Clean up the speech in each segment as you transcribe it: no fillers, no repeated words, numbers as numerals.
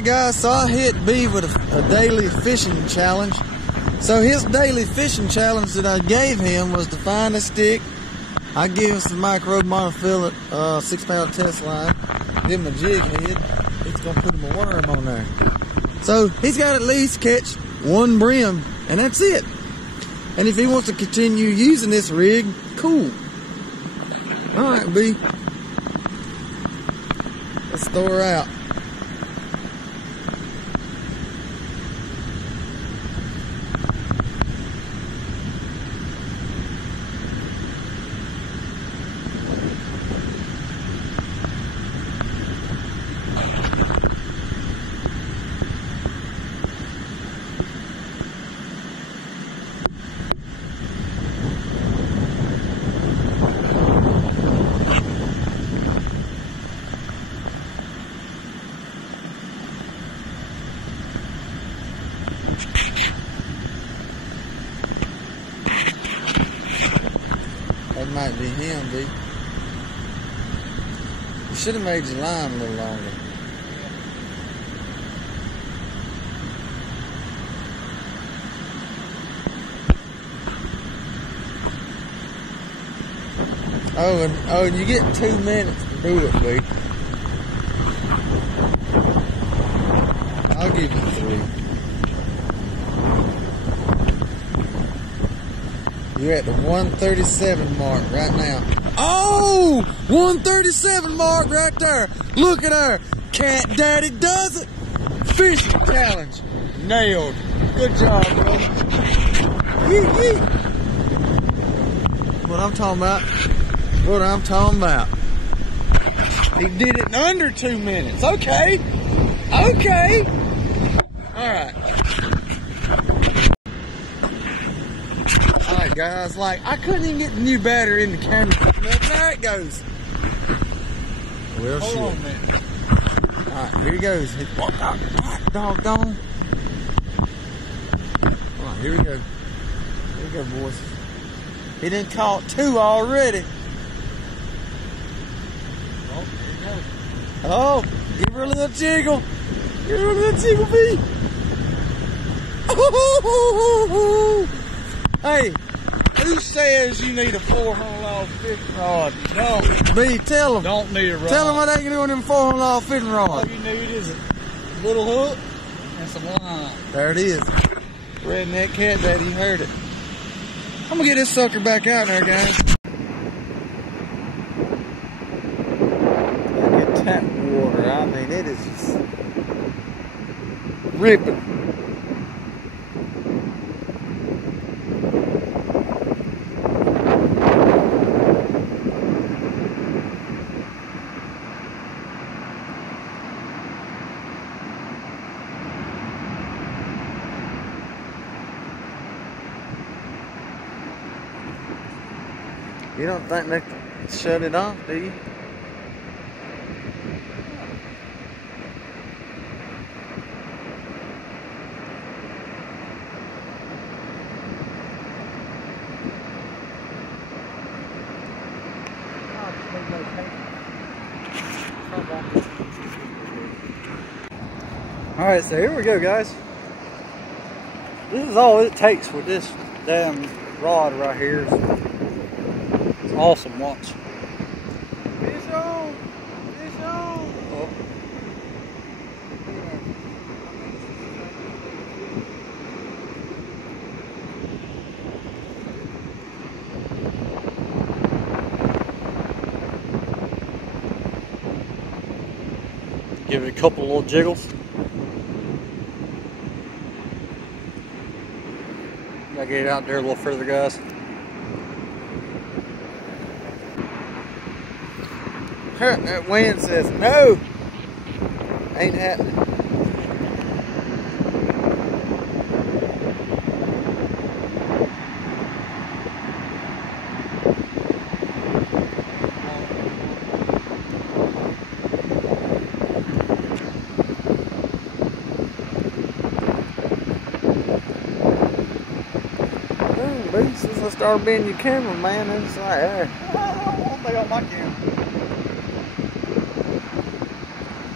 Alright guys, so I hit B with a daily fishing challenge. So his daily fishing challenge that I gave him was to find a stick. I give him some micro monofilament 6-pound test line, give him a jig head. It's gonna put him a worm on there. So he's got to at least catch one brim, and that's it. And if he wants to continue using this rig, cool. Alright B, let's throw her out. That might be him, B. You should have made your line a little longer. Oh, and you get 2 minutes to do it, B. I'll give you 3. You're at the 137 mark right now. Oh! 137 mark right there. Look at her. Cat Daddy does it. Fishing challenge. Nailed. Good job, bro. Yeet, yeet. What I'm talking about. What I'm talking about. He did it in under 2 minutes. Okay. Okay. Alright. Alright guys, like I couldn't even get the new battery in the camera. There it goes. Well, hold on a minute. Alright, here he goes. Doggone. Alright, here we go. Here we go, boys. He done caught 2 already. Oh, here he goes. Oh, give her a little jiggle. Give her a little jiggle, B. Hey, who says you need a 400 fishing rod? Don't. B, tell them. Don't need a rod. Tell them what they can do with them 400 fishing rods. All you need is a little hook and some line. There it is. Redneck Cat Daddy, you heard it. I'm gonna get this sucker back out there, guys. Look at tap water. I mean, it is just ripping. You don't think they can shut it off, do you? Alright, so here we go, guys. This is all it takes with this damn rod right here. It's awesome, watch. Fish on! Fish on! Oh. Give it a couple little jiggles. Gotta get it out there a little further, guys. That wind says no. Ain't happening. Since I started being your cameraman, it's like, hey, I don't think on my camera.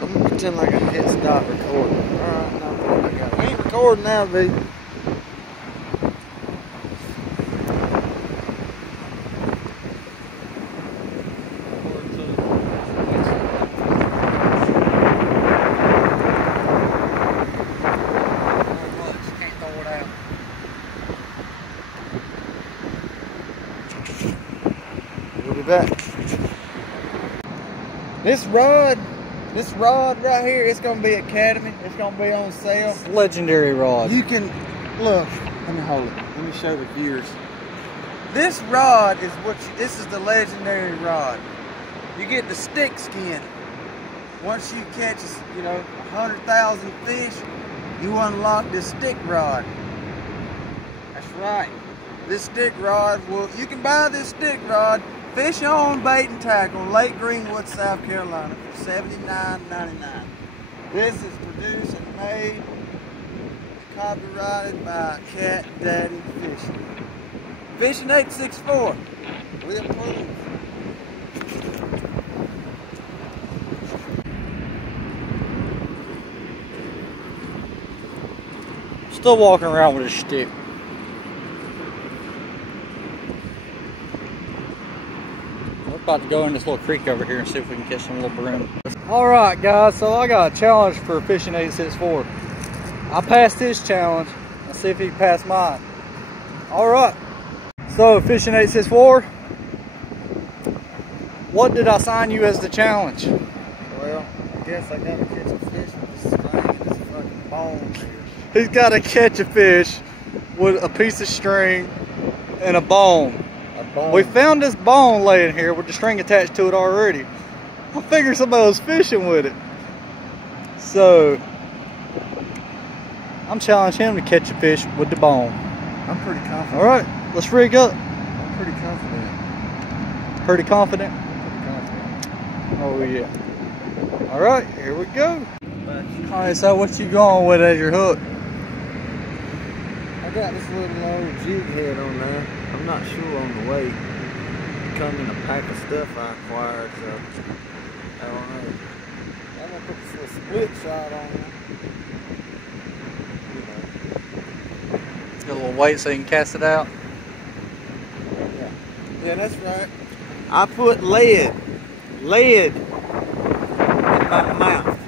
I'm gonna pretend like I hit stop recording. Alright, no, I got it. I ain't recording now, V. We'll be back. This rod right here, it's gonna be Academy. It's gonna be on sale. It's a legendary rod. You can look. Let me hold it. Let me show the viewers. This rod is this is the legendary rod. You get the stick skin. Once you catch, 100,000 fish, you unlock this stick rod. That's right. This stick rod you can buy this stick rod, Fish On Bait and Tackle, Lake Greenwood, South Carolina for $79.99. This is produced and made, copyrighted by Cat Daddy Fishing. Fishing 864. We approve. Still walking around with a stick. We're about to go in this little creek over here and see if we can catch some little brim. Alright guys, so I got a challenge for Fishing 864. I passed his challenge. Let's see if he can pass mine. Alright. So Fishing 864, what did I sign you as the challenge? Well, I guess I gotta catch a fish with this string and this fucking bone here. He's gotta catch a fish with a piece of string and a bone. We found this bone laying here with the string attached to it already. I figured somebody was fishing with it. So, I'm challenging him to catch a fish with the bone. I'm pretty confident. Alright, let's rig up. I'm pretty confident. Pretty confident? Pretty confident. Oh yeah. Alright, here we go. Alright, so what you going with as your hook? I got this little old jig head on there. I'm not sure on the weight. It come in a pack of stuff I acquired, so I don't know. I'm gonna put this little split shot on there. Got a little weight so you can cast it out. Yeah, that's right. I put lead in my mouth.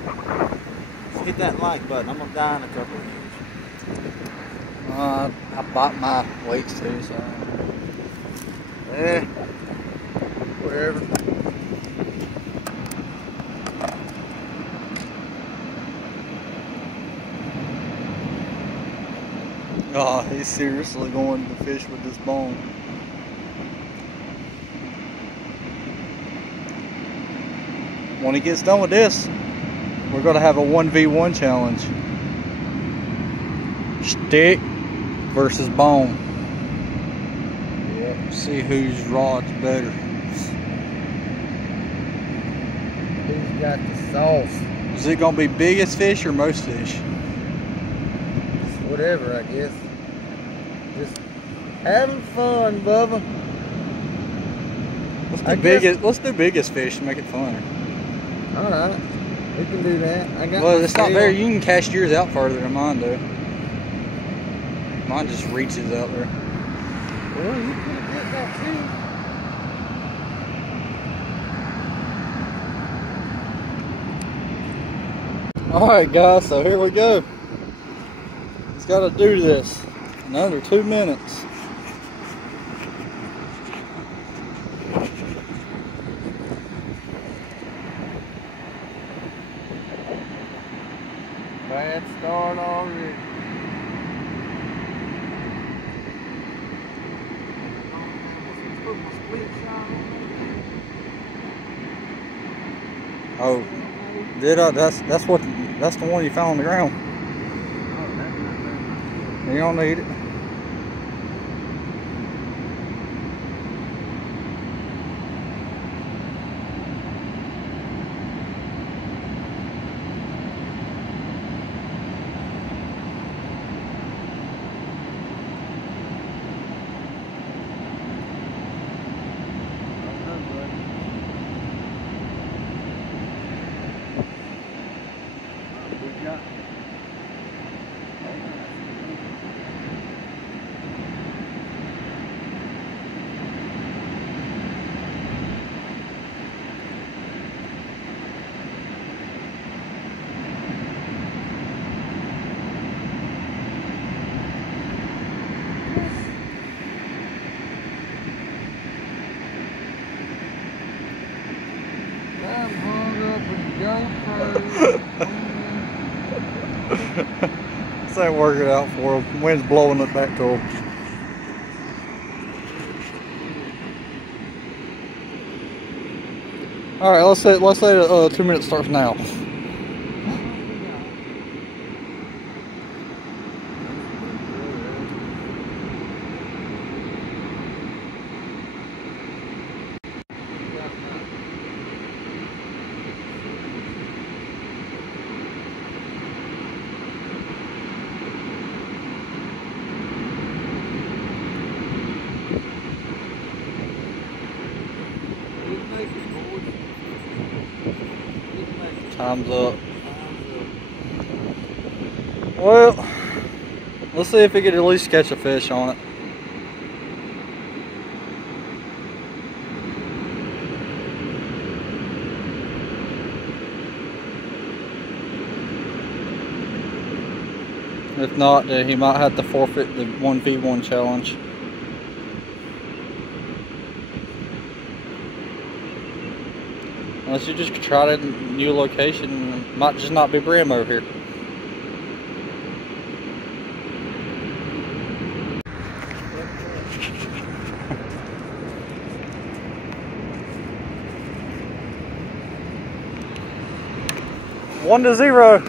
Hit that like button. I'm gonna die in a couple of years. I bought my weights too, so. Whatever. Oh, he's seriously going to fish with this bone. When he gets done with this, we're going to have a 1v1 challenge. Stick versus bone. Yeah. See whose rod's better. Who's got the sauce? Is it going to be biggest fish or most fish? Whatever, I guess. Just having fun, Bubba. Let's do biggest fish to make it funner. Alright. We can do that. Well, it's not there. You can cast yours out farther than mine do. Mine just reaches out there. Well, you could have did that too. Alright guys, so here we go. He's got to do this in under 2 minutes. Bad start already. Oh, did I? That's the one you found on the ground. You don't need it. This ain't working out for him. Wind's blowing it back to him. All right, let's say 2 minutes starts now. Time's up. Well, let's see if we could at least catch a fish on it. If not, then he might have to forfeit the 1v1 challenge. Unless you just try a new location, it might just not be brim over here. One to 0.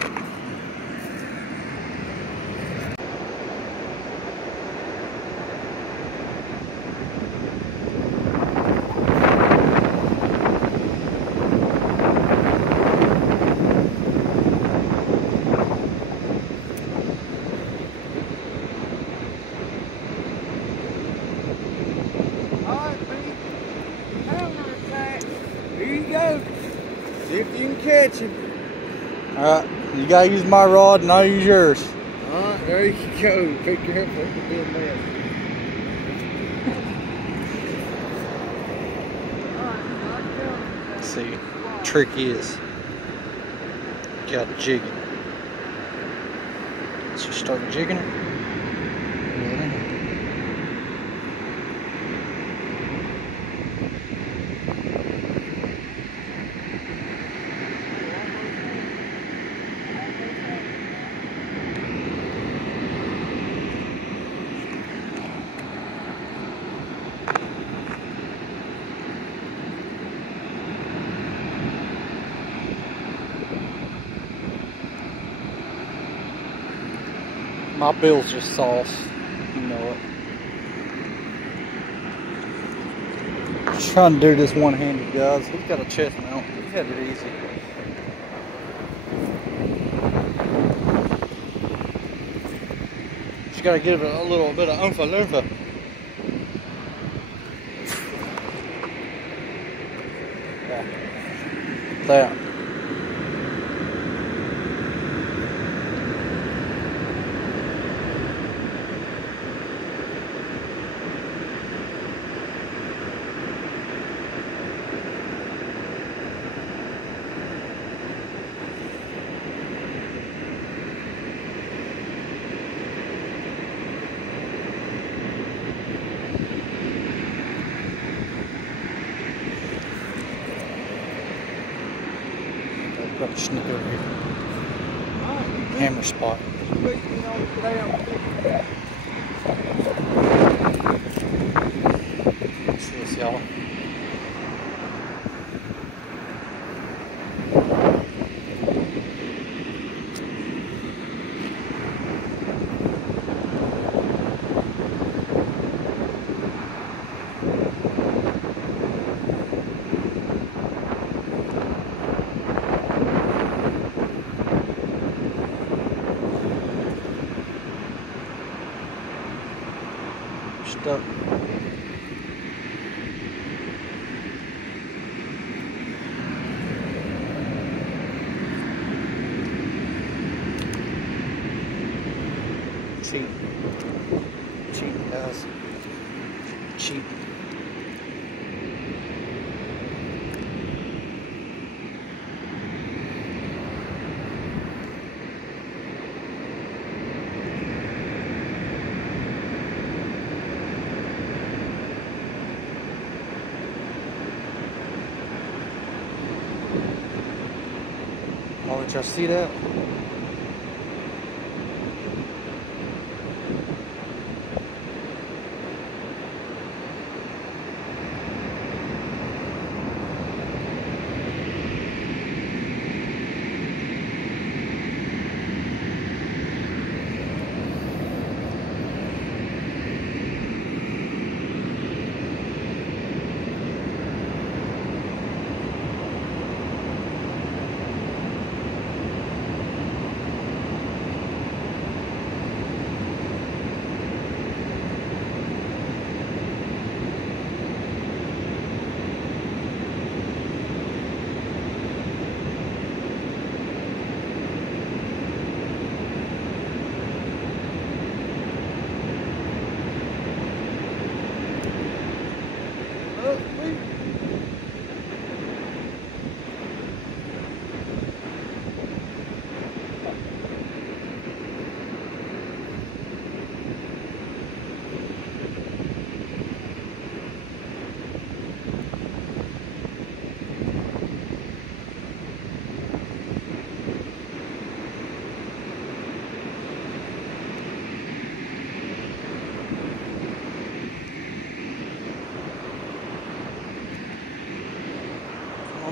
See if you can catch him. Alright, you gotta use my rod and I'll use yours. Alright, there you go. Be careful, it could be a mess. Let's see, trick is, you gotta jig it. So you start jigging it. My bill's just sauce, you know it. Just trying to do this one-handed, guys. He's got a chest mount. He's had it easy. Just gotta give it a little bit of oomph-a-loompa. Yeah. That. Got a snick over here. Hammer spot. See this, y'all? Stuck. Cheap. Cheap, guys. Cheap. Oh, did y'all see that?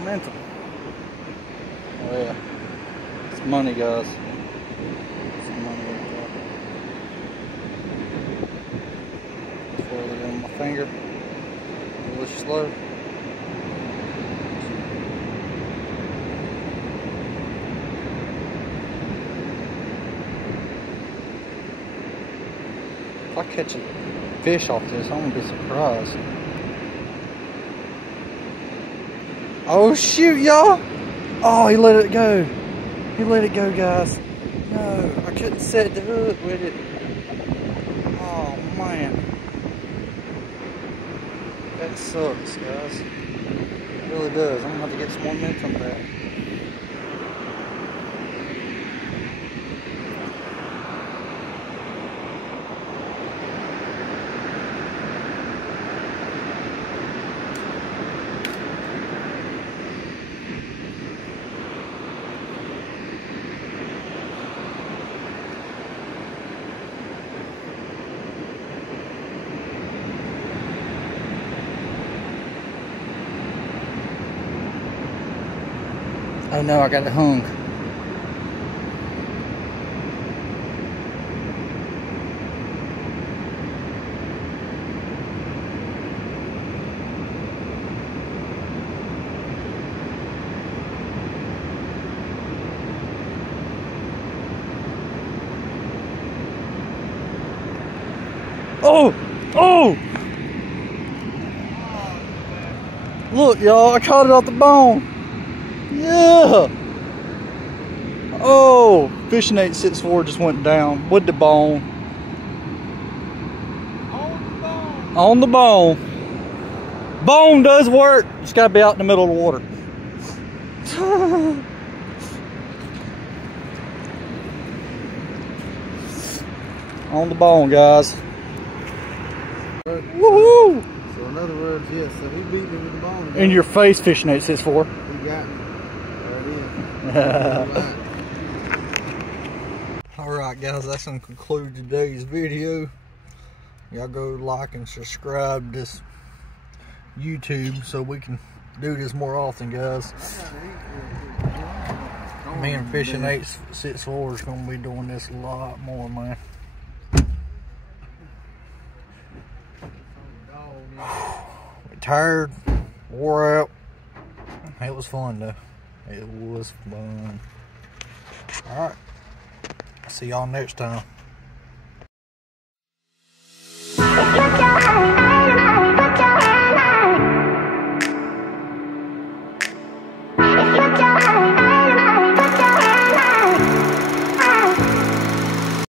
momentum. Oh yeah. It's money, guys. It's money right there. Swirl it in my finger. Really slow. If I catch a fish off this, I'm gonna be surprised. Oh shoot, y'all! Oh, he let it go. He let it go, guys. No, I couldn't set the hook with it. Oh man, that sucks, guys. It really does. I'm gonna have to get some momentum back. Oh no, I got it hung. Oh! Oh! Look, y'all, I caught it off the bone. Yeah! Oh! Fishing 864 just went down with the bone. On the bone. Bone does work. Just gotta be out in the middle of the water. On the bone, guys. Woohoo! So in other words, yes, so he beat me with the bone. In your face, Fishing 864. He got me. Alright guys, that's gonna conclude today's video. Y'all go like and subscribe this YouTube so we can do this more often, guys. Me and Fishing 864 is gonna be doing this a lot more, man. We're tired, wore out. It was fun though. It was fun. Alright. See y'all next time.